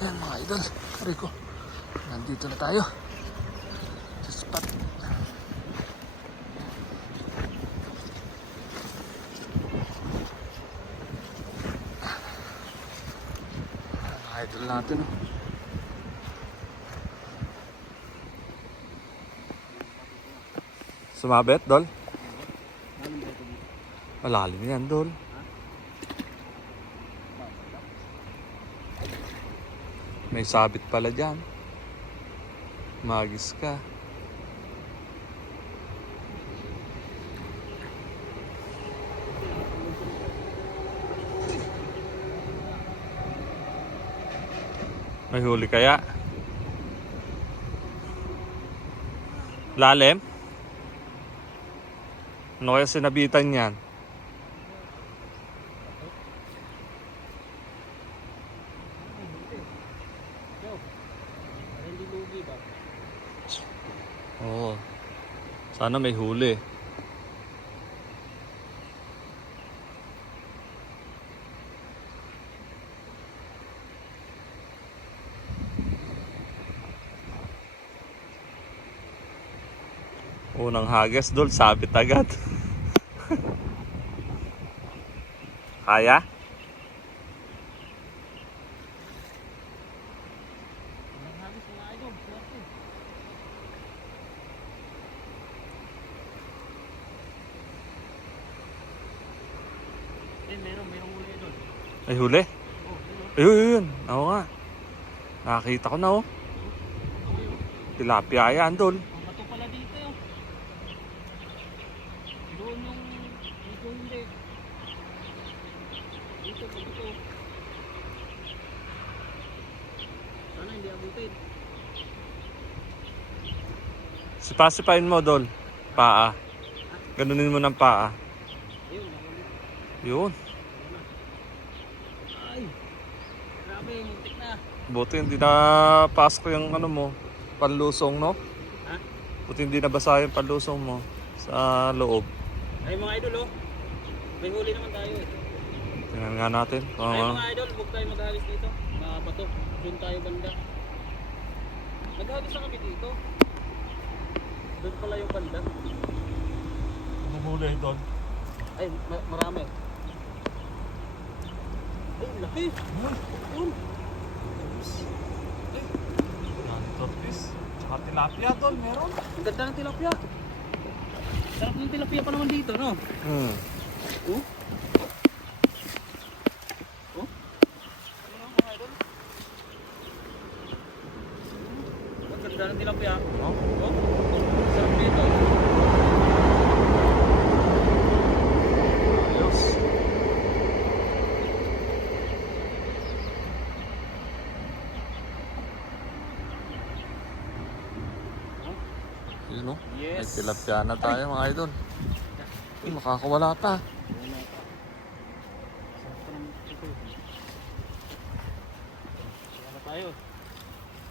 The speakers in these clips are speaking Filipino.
Ayan mga idol, pare ko. Nandito na tayo sa spot. Mga idol natin. Sumabit, Dol? Malalim yan, Dol. May sabit pala dyan. Magis ka. May huli kaya? Lalim? Ano kaya sinabitan yan? Oo. Sana may huli. Unang hagas, Dol, sabit agad. Kaya? Mayroong huli doon. May huli? Ayun. Oo nga. Nakakita ko na, oh. Tilapia yan, Dol. Ang bato pala dito yun. Doon yung dito hindi. Dito. Sana hindi abutin. Sipa-sipain mo, Dol. Paa. Ganunin mo ng paa. Ayun, nahuli. Yun. Ay! Grabe, muntik na. Buti hindi na pasok yung ano mo, panlusong, no? Ha? Buti hindi nabasa yung panlusong mo sa loob. Ay mga idol, oh. May huli naman tayo eh. Tingnan nga natin. Ay mga idol, huwag tayo maghagis dito. Mga bato. Doon tayo banda. Naghagis na kami dito. Doon pala yung banda. Bumuli, Dol. Ay, marami. Ay, laki. Yun. Tortoise. Tsaka tilapia, Dol. Meron. Ang ganda ng tilapia. Sarap ng tilapia pa naman dito, no? Oh? Oh? Ano nga mga idol? Ang ganda ng tilapia. Oh? Oh? Sarap dito. Ayos. Yun, no? May Yes. tilapia na tayo, mga idol. Ay, makakawala pa. Wala pa. Sarap pa ng ito. Wala tayo.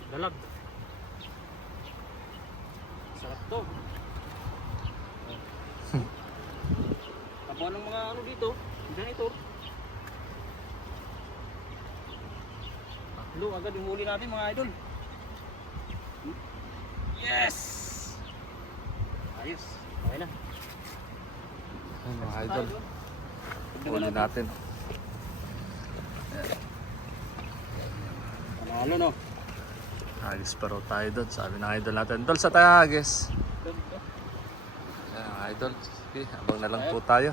Dalag. Sarap to. Tabuan ng mga ano dito. Ganito. Tatlo agad yung huli natin mga idol. Yes! Ayos. Okay na. Ay, mga idol. Huli natin. Panalo no? Agis pa raw tayo doon. Sabi ng idol natin. Dol, sa tayo agis. Ayan, mga idol. Sige, abang na lang po tayo.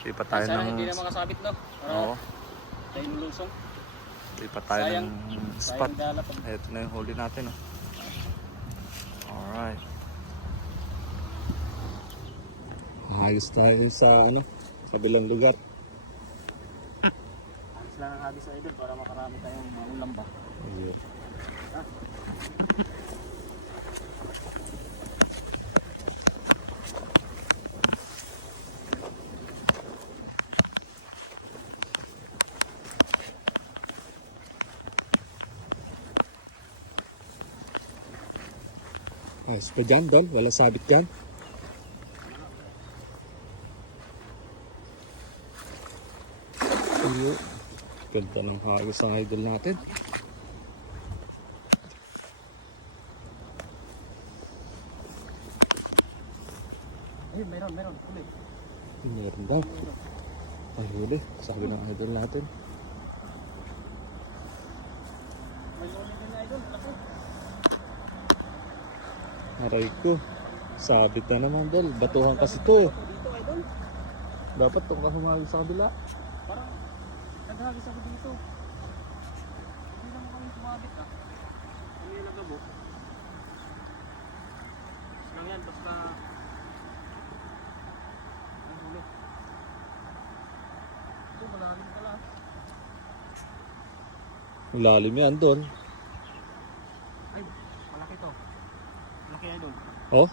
Hindi pa tayo Sana ng... hindi na makasabit no? Oo. Tayo lulusong. Hindi pa tayo ng spot. Sayang dalat. Ito na yung huli natin. Oh. Alright. Ahagis tayo sa ano, kabilang lugar. Alis lang ang hagis sa idol para makarami tayong maulam ba. Ayun. Ayos pa dyan, Dol. Wala sabit dyan. Ayun. Ganda ng hagis ang idol natin. Meron. Huli. Meron daw. Ay, huli. Sabi ng idol natin. May huli din na idol. Ako. Aray ko. Sabit na naman, Dol. Batuhan kasi to eh. Ako dito idol. Dapat itong kahumagis sa kabila. Parang naghagis ako dito. Hindi naman kami sumabit ah. Kami yung nagabo. Basta lang yan, basta... Ang huli. Ito, malalim pala. Lalim yan, Dol. Ay, malaki to. Malaki idol. Oh?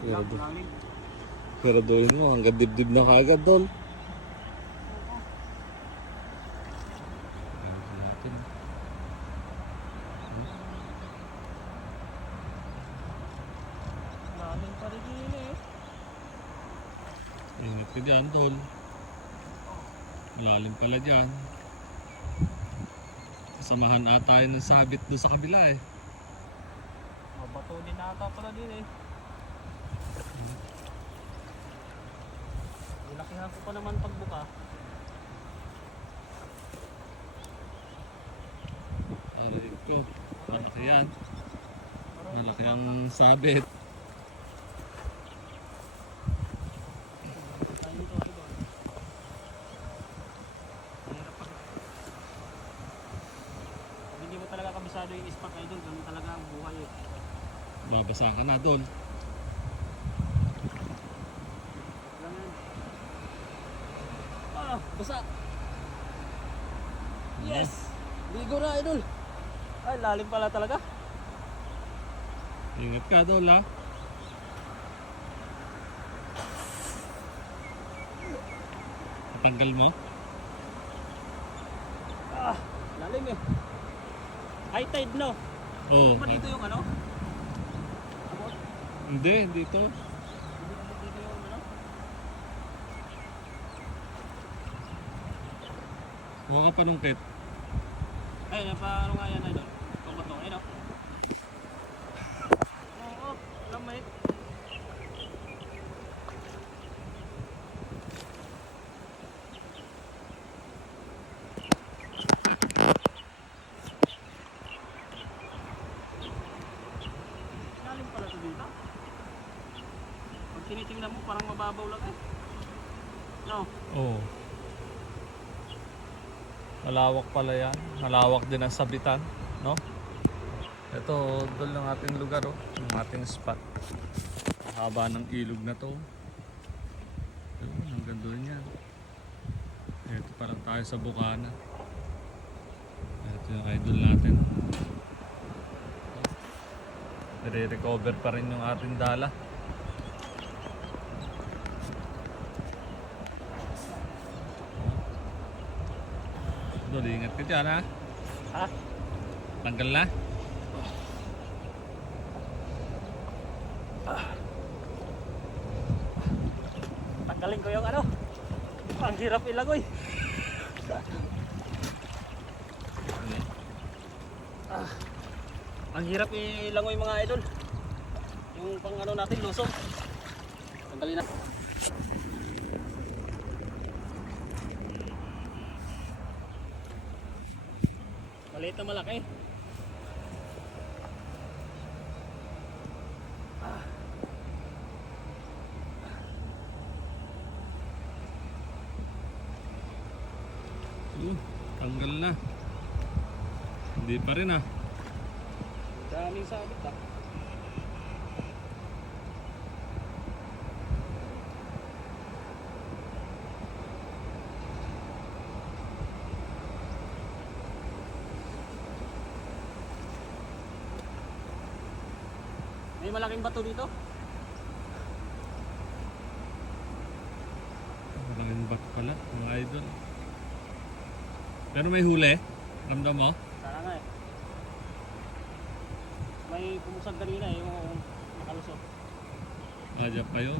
Pero, Malalim. pero doon mo, hanggang dibdib na kagad, Dol. Malalim pa rin yun eh. Ingat ka dyan, Dol. Malalim pala dyan. Kasamahan ata yun ng sabit doon sa kabila eh. Mabato din ata pala din eh. Nilakihan ko pa naman pagbuka. Aray ko. Malaki yan. Malaki ang sabit. Tayo ito idol. Mahirap pa. Pag hindi mo talaga kabisado yung spot idol, ganun talaga ang buhay eh. Babasa ka na, Dol. Lang yan. Ah, basa. Yes! Ligo na idol. Ay, lalim pala talaga. Ingat ka, Dol, ha? Tanggal mo? Ah, lalim eh. High tide no? Oo. Ba dito yung ano? Abot? Hindi, dito. Hindi abot dito yung ano? Huwag ka panungkit. Ay, ano nga yan idol? Pagbato, ayun o. Oo, lamay. Lalim pala ito dito. Pag tinitingnan mo parang mababaw lang eh. No? Oo. Malawak pala yan. Malawak din ang sabitan, no? Ito, Dol, ng ating lugar, oh. Yung ating spot. Haba ng ilog na to. Yun, hanggang doon yan. Ito parang tayo sa Bukana. Ito yung idol natin. Nire-recover pa rin yung ating dala. Dol, ingat ka dyan, ha? Ha? Tanggal na. Tanggalin ko yung ano. Ang hirap ilagoy. Ang hirap ilangoy mga idol. Yung pang ano natin, lusong. Tanggalin na. Maliit na malaki. Tanggal na. Hindi pa rin, ah. Daming sabit ah. May malaking bato dito. Malaking bat pala, mga idol. Pero may huli. Ramdam mo? Sana nga eh. May pumusag kanina eh, yung nakalusot. Nadya pa yun.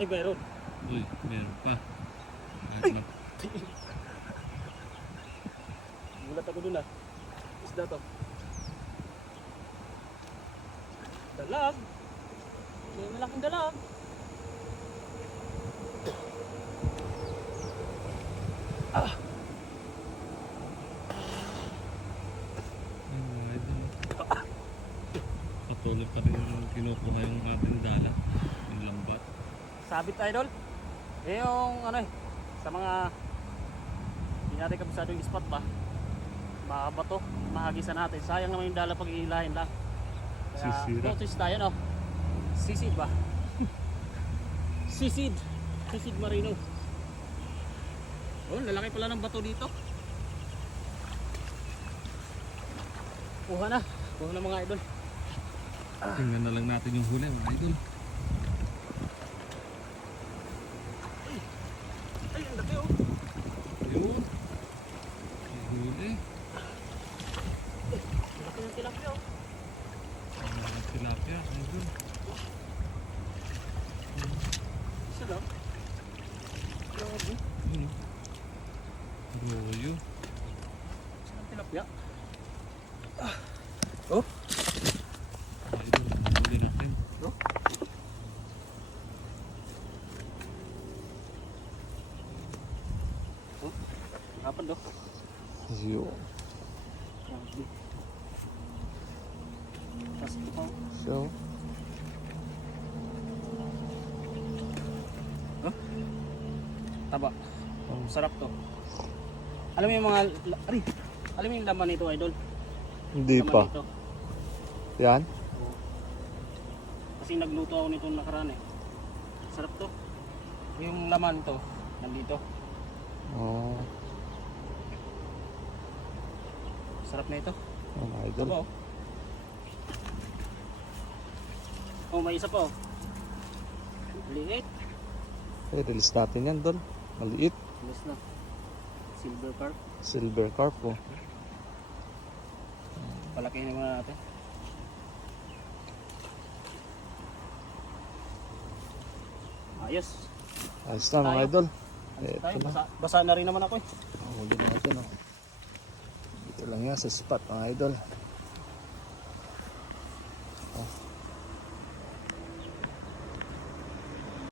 Ay, meron. Uy, meron pa. Hanap. Gulat ako dun ah. Isda to. Dalag. May malaking dalag. Ay, mga idol. Patuloy pa rin yung kinukuha yung ating dala. Yung lambat. Sabit idol. Eh yung ano eh. Sa mga hindi natin kabisado yung spot ba. Mahaba to. Mahagisan natin. Sayang naman yung dala pag ihilahin lang. Sisira. Notice tayo no. Sisid ba? Sisid. Sisid Marino. Oh, lalaki pala ng bato dito. Kuha na. Kuha na mga idol. Tingnan na lang natin yung huli mga idol. Ay, ang laki oh. Yun. Yung huli. Ang laki ng tilapia oh. Ang mga tilapia. Idol. Isa lang. Grabe. Yun. Royo. Isa lang tilapia. Mga idol, ang huli natin. No? Oh, kapan do? Yun. Grabe. Tapos ito pa. So, Taba. Sarap to. Alam mo yung mga ari, alam mo yung laman nito idol? hindi Laman pa. nito. Yan? Oo. Kasi nagluto ako nito nakaraan eh. Sarap to. Yung laman to nandito. Oh, Sarap na ito. mga Ito idol. pa oh. Oh, may isa pa oh. Liit. Release natin yan doon. Maliit. Alis na. Silver carp. Silver carp po. Palakihin muna natin. Ayos. Ayos na mga Tayo. idol. Ayos Eto tayo. na. Basa na rin naman ako eh. Huli natin oh. Dito lang yan sa spot mga idol. Oh.